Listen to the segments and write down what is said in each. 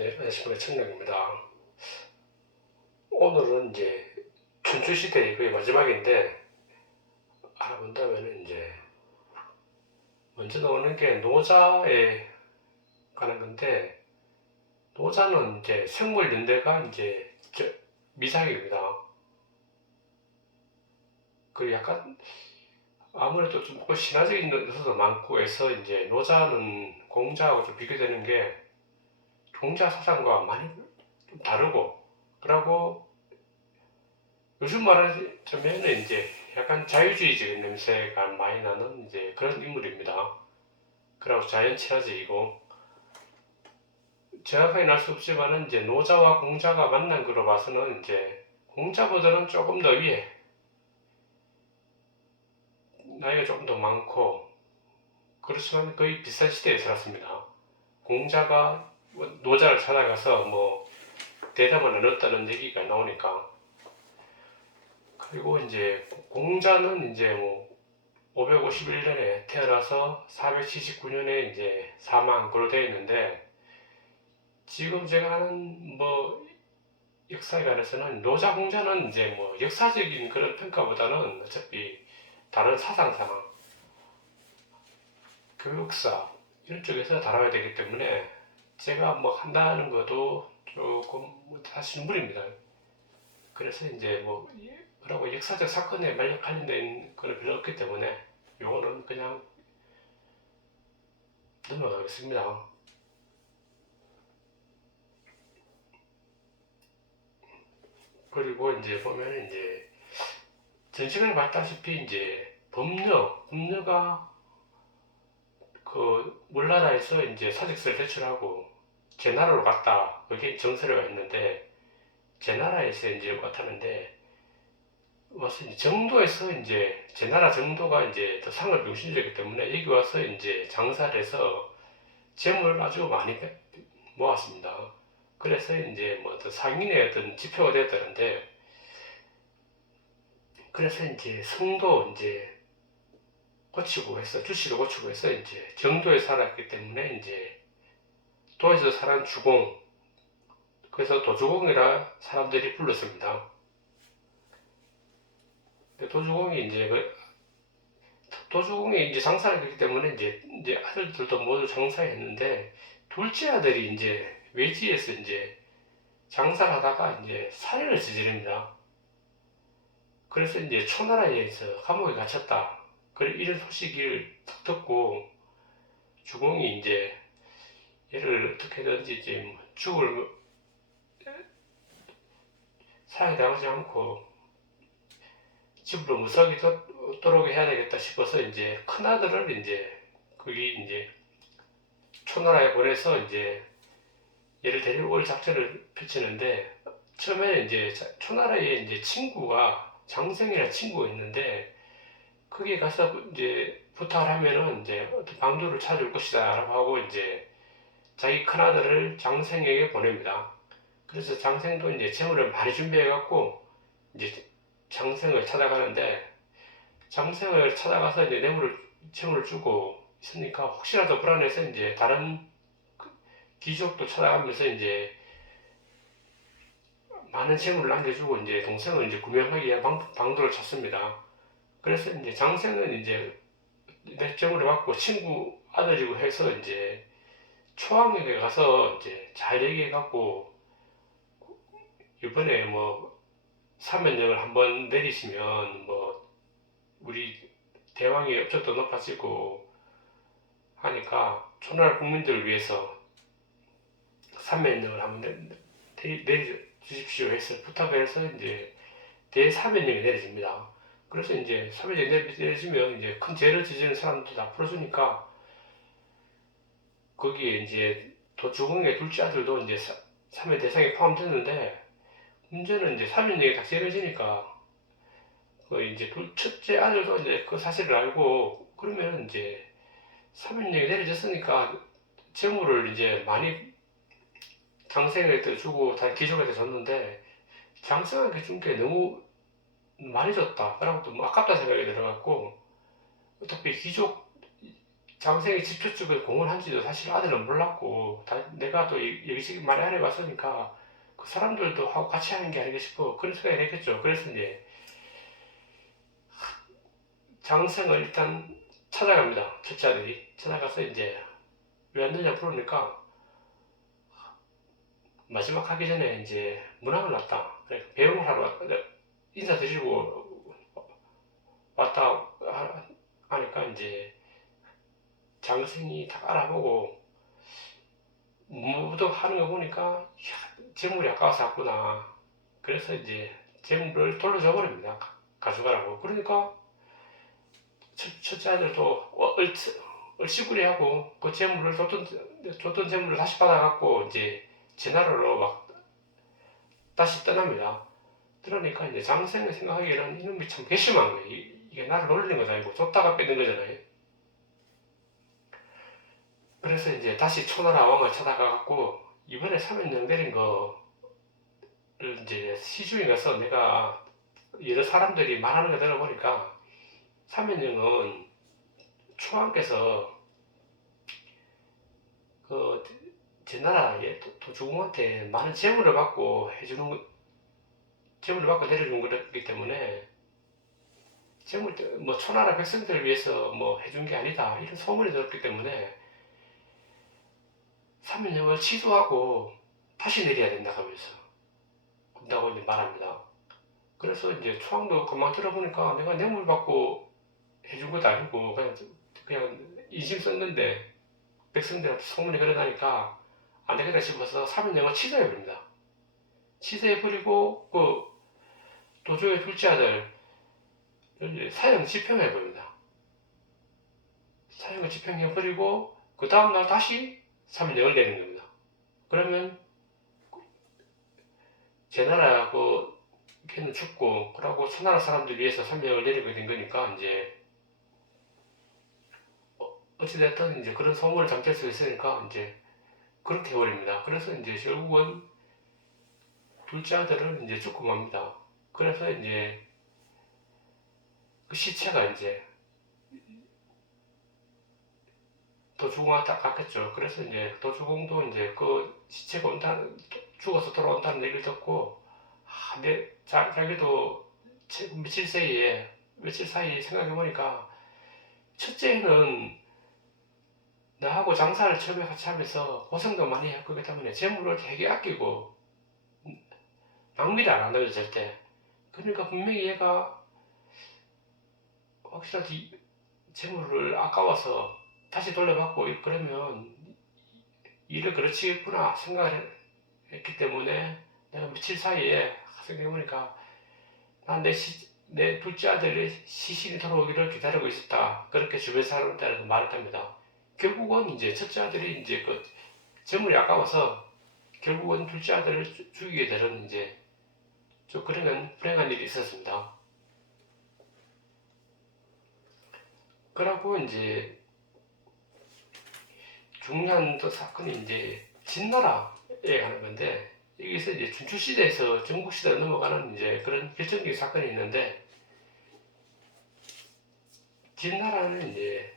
네, 안녕하십니까. 청량입니다. 오늘은 이제 춘추시대의 거의 마지막인데, 알아본다면 이제 먼저 나오는 게 노자에 관한 건데, 노자는 이제 생물연대가 이제 미사역입니다. 그 약간 아무래도 좀 신화적인 요소도 많고 해서 이제 노자는 공자하고 좀 비교되는 게 공자 사상과 많이 좀 다르고, 그러고 요즘 말하자면 이제 약간 자유주의적인 냄새가 많이 나는 이제 그런 인물입니다. 그리고 자연 친화적이고 정확하게 알 수 없지만은 이제 노자와 공자가 만난 거로 봐서는 이제 공자보다는 조금 더 위에 나이가 조금 더 많고 그렇지만 거의 비슷한 시대에 살았습니다. 공자가 노자를 찾아가서 뭐 대답을 나눴다는 얘기가 나오니까. 그리고 이제 공자는 이제 뭐 551년에 태어나서 479년에 이제 사망 그로 되어 있는데, 지금 제가 하는 뭐 역사에 관해서는 노자 공자는 이제 뭐 역사적인 그런 평가보다는 어차피 다른 사상사나 교육사 이런 쪽에서 다뤄야 되기 때문에 제가 뭐 한다는 것도 조금 사실 무리입니다. 그래서 이제 뭐라고 역사적 사건에 관련된 건 별로 없기 때문에 요거는 그냥 넘어가겠습니다. 그리고 이제 보면 이제 전 시간에 봤다시피 이제 법녀가 그 물나라에서 이제 사직서를 제출하고 제 나라로 갔다. 그게 정서가 있는데 제 나라에서 이제 왔다는데 와서 이제 정도에서 이제 제 나라 정도가 이제 더 상을 병신주기 때문에 여기 와서 이제 장사를 해서 재물을 아주 많이 모았습니다. 그래서 이제 뭐 상인의 어떤 지표가 되었다는데, 그래서 이제 성도 이제 고치고 해서 주씨도 고치고 해서 이제 정도에 살았기 때문에 이제 도에서 살은 주공, 그래서 도주공이라 사람들이 불렀습니다. 도주공이 이제 도주공이 이제 장사를 했기 때문에 이제 아들들도 모두 장사했는데 둘째 아들이 이제 외지에서 이제 장사를 하다가 이제 살인을 저지릅니다. 그래서 이제 초나라에서 감옥에 갇혔다. 그래 이런 소식을 듣고 주공이 이제 얘를 어떻게든지 이제 죽을 사형당하지 않고 집으로 무사하게 떠오게 해야 되겠다 싶어서 이제 큰아들을 이제 거기 이제 초나라에 보내서 이제 얘를 데리고 올 작전을 펼치는데, 처음에는 이제 초나라에 이제 친구가 장생이라는 친구가 있는데 거기에 가서 이제 부탁을 하면은 이제 어떤 방도를 찾아줄 것이다 라고 하고 이제 자기 큰아들을 장생에게 보냅니다. 그래서 장생도 이제 재물을 많이 준비해갖고 이제 장생을 찾아가는데, 장생을 찾아가서 이제 재물을 주고 있으니까 혹시라도 불안해서 이제 다른 귀족도 찾아가면서 이제 많은 재물을 남겨주고 이제 동생을 이제 구명하기 위한 방도를 찾습니다. 그래서 이제 장생은 이제 내 재물을 받고 친구 아들이고 해서 이제 초항에 가서 이제 잘 얘기해갖고 이번에 뭐 사면령을 한번 내리시면 뭐 우리 대왕의 업적도 높아지고 하니까 초나라 국민들을 위해서 사면령을 한번 내려주십시오 해서 부탁을 해서 이제 대사면령이 내려집니다. 그래서 이제 사면령이 내려지면 이제 큰 죄를 지은 사람도 다 풀어주니까 거기에 이제 도주공의 둘째 아들도 이제 사면 대상에 포함됐는데, 문제는 이제 사면령이 다 내려지니까 그 이제 첫째 아들도 이제 그 사실을 알고, 그러면 이제 사면령이 내려졌으니까 재물을 이제 많이 장생한테 주고 다 귀족한테 줬는데 장생한테 준 게 너무 많이 줬다. 그러고 또 뭐 아깝다 생각이 들어갖고 어차피 귀족 장생이 집주 쪽에 공헌한지도 사실 아들은 몰랐고, 내가 또 여기저기 많이 알아봤으니까 그 사람들도 하고 같이 하는 게 아닌가 싶어. 그런 생각이 했겠죠. 그래서 이제 장생을 일단 찾아갑니다. 첫째 아들이 찾아가서 이제 왜 왔느냐 물으니까 마지막 하기 전에 이제 문항을 놨다. 배웅을 하러 왔다. 인사드리고 왔다 하니까 이제 장생이 다 알아보고 무도 하는 거 보니까 재물이 아까워서 왔구나. 그래서 이제 재물을 돌려줘 버립니다. 가져가라고. 그러니까 첫째 아들도 얼씨구리하고 그 재물을 줬던 재물을 다시 받아갖고 이제 제 나라로 막 다시 떠납니다. 그러니까 이제 장생이 생각하기에는 이놈이 참 괘씸한 거예요. 이게 나를 놀리는 것도 아니고 줬다가 뺏는 거잖아요. 그래서 이제 다시 초나라 왕을 찾아가갖고 이번에 사면령 내린 거를 이제 시중에 가서 내가 여러 사람들이 말하는 거 들어보니까 사면령은 초왕께서 그 제나라의 도주공한테 많은 재물을 받고 재물을 받고 내려준 거기 때문에 재물 뭐 초나라 백성들을 위해서 뭐 해준 게 아니다 이런 소문이 들었기 때문에 사면령을 취소하고 다시 내려야 된다 하면서 온다고 이제 말합니다. 그래서 이제 초왕도 금방 들어보니까 내가 뇌물 받고 해준 것도 아니고 그냥 인심 썼는데 백성들한테 소문이 흘러나니까 안 되겠다 싶어서 사면령을 취소해버립니다. 취소해버리고 그 도조의 둘째 아들 사형 집행해버립니다. 사형을 집행해버리고 그 다음날 다시 사면령을 내린 겁니다. 그러면 제 나라 걔는 죽고 그러고 초나라 사람들 위해서 사면령을 내리게 된 거니까 이제 어찌됐든 이제 그런 소문을 잠잘 수 있으니까 이제 그렇게 해버립니다. 그래서 이제 결국은 둘째 아들은 이제 죽고 맙니다. 그래서 이제 그 시체가 이제 도주공한테 갔겠죠. 그래서 이제 도주공도 이제 그 시체가 죽어서 돌아온다는 얘기를 듣고 자기도 며칠 사이에 생각해보니까 첫째는 나하고 장사를 처음에 같이 하면서 고생도 많이 했고 그렇기 때문에 재물을 되게 아끼고 낭비를 안 한다고 절대. 그러니까 분명히 얘가 확실하게 재물을 아까워서 다시 돌려받고 그러면 일을 그르치겠구나 생각을 했기 때문에 내가 며칠 사이에 생각해보니까 난 내 둘째 아들의 시신이 돌아오기를 기다리고 있었다. 그렇게 주변 사람들한테 말했답니다. 결국은 이제 첫째 아들이 이제 그 재물이 아까워서 결국은 둘째 아들을 죽이게 되는 이제 좀 불행한 일이 있었습니다. 그러고 이제 중요한 또 사건이 이제 진나라에 가는 건데 여기서 이제 춘추시대에서 전국시대로 넘어가는 이제 그런 결정적인 사건이 있는데 진나라는 이제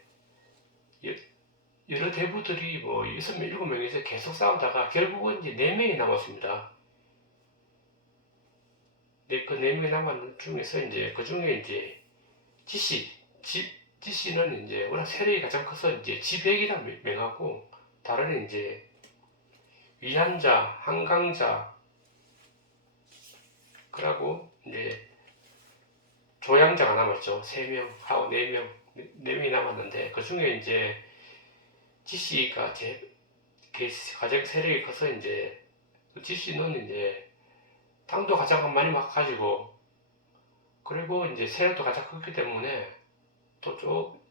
여러 대부들이 뭐 6명, 7명에서 계속 싸우다가 결국은 이제 4명이 남았습니다. 그 4명이 남은 중에서 이제 그 중에 이제 지씨는 이제 워낙 세력이 가장 커서 이제 지백이라 명하고 다른 이제 위한자, 한강자, 그러고 이제 조양자가 남았죠. 3명 하고 4명, 4명이 남았는데 그 중에 이제 지씨가 가장 세력이 커서 이제 지씨는 이제 땅도 가장 많이 막 가지고 그리고 이제 세력도 가장 크기 때문에 또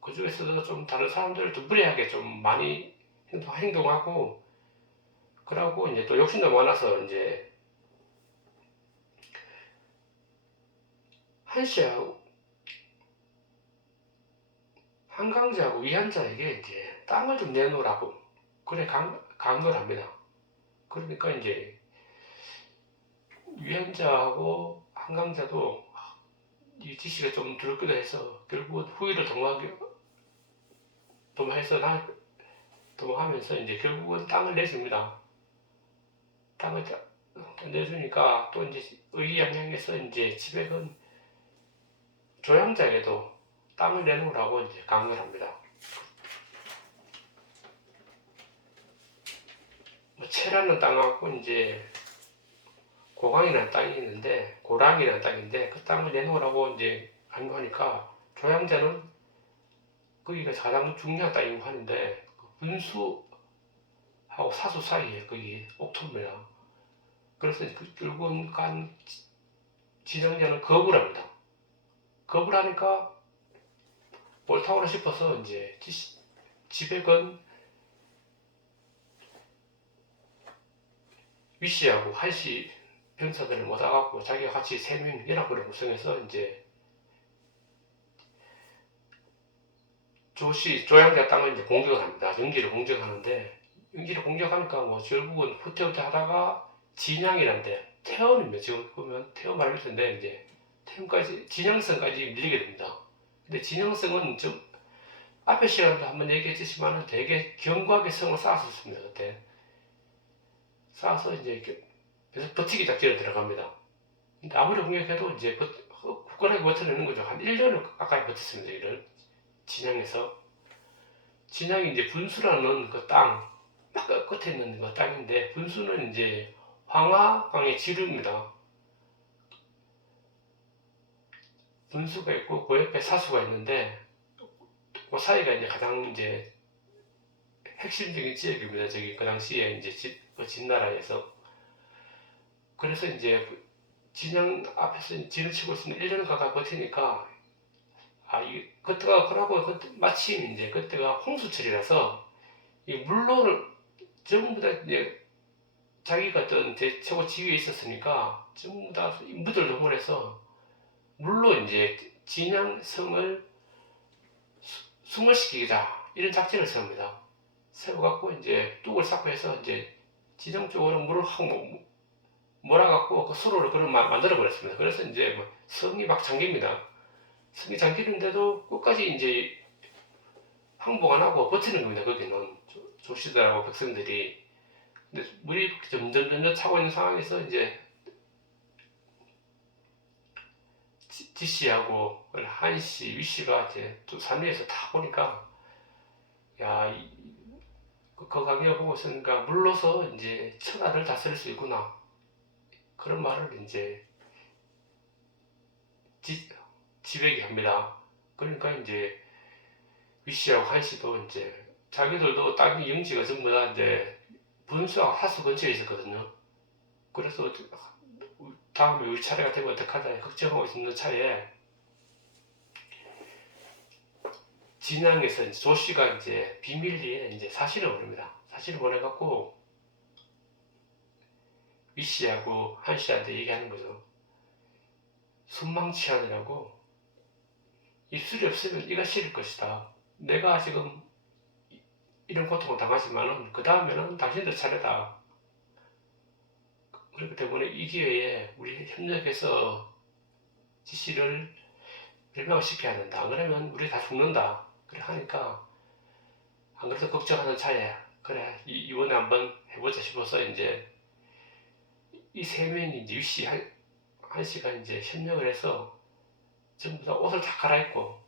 그 중에서도 좀 다른 사람들도 무리하게 좀 많이 행동하고 그러고 이제 또 욕심도 많아서 이제 한씨하고 한강자하고 위한자에게 이제 땅을 좀 내놓으라고 그래 강요를 합니다. 그러니까 이제 위한자하고 한강자도 이 지시가 좀 들었기도 해서 결국은 후위를 해서 하면서 이제 결국은 땅을 내줍니다. 땅을 내주니까 또 이제 의기양양해서 이제 지백은 조향자에게도 땅을 내놓으라고 이제 강요를 합니다. 뭐 채라는 땅하고 이제 고강이라는 땅이 있는데, 고랑이라는 땅인데 그 땅을 내놓으라고 이제 강요하니까 조향자는 거기가 가장 중요한 땅이고 하는데 분수하고 사수 사이에 거기 옥토입니다. 그래서 결국은 지정자는 거부를 합니다. 거부를 하니까 옳다고 싶어서 이제 지백은 위씨하고 한씨 병사들을 모아갖고 자기가 같이 3명 연합군을 구성해서 이제 조양자 땅을 이제 공격을 합니다. 영지를 공격하는데, 영지를 공격하니까 뭐 결국은 후퇴후퇴 하다가 진양이란데, 태원입니다. 지금 보면 태원 말일 텐데, 이제 태원까지, 진양성까지 밀리게 됩니다. 근데 진양성은 좀 앞에 시간에도 한번 얘기했지만 되게 견고하게 성을 쌓았었습니다. 그때 쌓아서 이제 그래서 버티기 작전에 들어갑니다. 근데 아무리 공격해도 이제 굳건하게 버텨내는 거죠. 한 1년을 가까이 버텼습니다. 이를 진양에서. 진양이 이제 분수라는 그 땅, 끝에 있는 그 땅인데, 분수는 이제 황하강의 지류입니다. 분수가 있고 그 옆에 사수가 있는데, 그 사이가 이제 가장 이제 핵심적인 지역입니다. 저기 그 당시에 이제 그 진나라에서. 그래서 이제 진양 앞에서 진을 치고 있으면 1년 가까이 버티니까, 그때가, 그러고 마침 이제 그때가 홍수철이라서 이 물로를 전부 다 이제 자기가 어떤 최고 지위에 있었으니까 전부 다 무들 동원해서 물로 이제 진양성을 숨을시키자 이런 작전을 세웁니다. 세워갖고 이제 뚝을 쌓고 해서 이제 진양 쪽으로 물을 확 몰아갖고 그 수로를 그런 만들어 버렸습니다. 그래서 이제 뭐 성이 막 잠깁니다. 성이 잠기는데도 끝까지 이제 항복 안 하고 버티는 겁니다. 거기는 조씨들하고 백성들이. 근데 물이 점점 차고 있는 상황에서 이제 지씨하고 한씨, 위씨가 이제 또 산 위에서 다 보니까, 야, 그 강의를 보고 있으니까 물러서 이제 천하를 다스릴 수 있구나. 그런 말을 이제 지백이 합니다. 그러니까 이제 위씨하고 한씨도 이제 자기들도 땅이 영지가 전부 다 이제 분수하고 하수 근처에 있었거든요. 그래서 다음에 우리 차례가 되면 어떡하다 걱정하고 있는 차에 진양에서 이제 조씨가 이제 비밀리에 이제 사신을 보냅니다. 사신을 보내갖고 위씨하고 한씨한테 얘기하는 거죠. 순망치안이라고, 입술이 없으면 이가 시릴 것이다. 내가 지금 이런 고통을 당하지만은 그 다음에는 당신들 차례다. 그렇기 때문에 이 기회에 우리 협력해서 지씨를 멸망을 시켜야 한다. 안 그러면 우리 다 죽는다. 그래 하니까, 안 그래도 걱정하는 차에 그래 이번에 한번 해보자 싶어서 이제 이 3명이 이제 위씨 한씨가 이제 협력을 해서 전부 다 옷을 다 갈아입고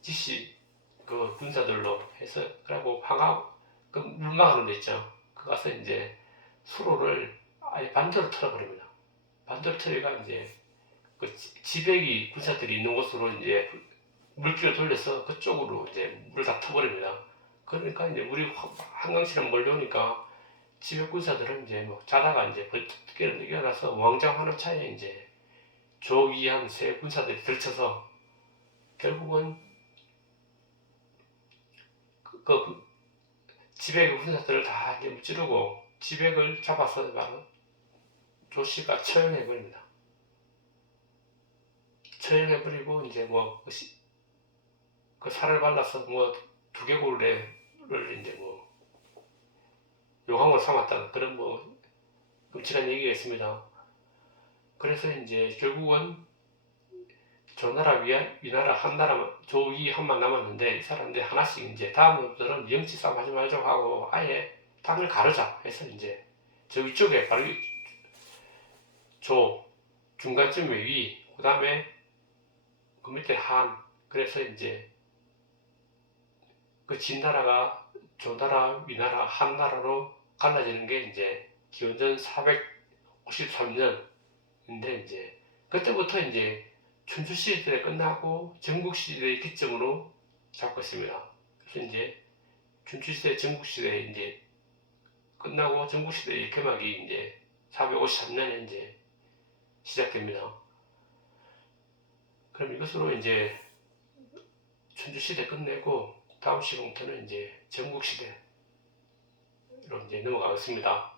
지씨 그 군사들로 해서, 그리고 그 물막하는 데 있죠. 그 가서 이제 수로를 아예 반대로 틀어버립니다. 반대로 틀어가 이제 그 지배기 군사들이 있는 곳으로 이제 물길을 돌려서 그쪽으로 이제 물을 다 터버립니다. 그러니까 이제 물이 한강처럼 몰려오니까 지배 군사들은 이제 뭐 자다가 이제 깨어나서 왕장하는 차에 이제 조기한 세 군사들이 들쳐서 결국은 그 지배 군사들을 다 이제 무찌르고 지백을 잡아서 바로 조씨가 처형해버립니다. 처형해버리고 이제 뭐 그 살을 발라서 뭐 두개골을 이제 뭐 요강으로 삼았다는 그런 뭐 끔찍한 얘기가 있습니다. 그래서 이제 결국은 조나라, 위나라, 한나라, 조위, 한만 남았는데 이 사람들이 하나씩 이제 다음들은 영치 싸움 하지 말자고 하고 아예 땅을 가르자 해서 이제 저 위쪽에 바로 조, 중간쯤에 위, 그 다음에 그 밑에 한, 그래서 이제 그 진나라가 조나라, 위나라, 한나라로 갈라지는 게 이제 기원전 453년인데 이제 그때부터 이제 춘추시대 끝나고 전국시대의 기점으로 잡고 있습니다. 그래서 이제 춘추시대, 전국시대 이제 끝나고 전국시대의 개막이 이제 453년에 이제 시작됩니다. 그럼 이것으로 이제 춘추시대 끝내고 다음 시간부터는 이제 전국시대로 이제 넘어가겠습니다.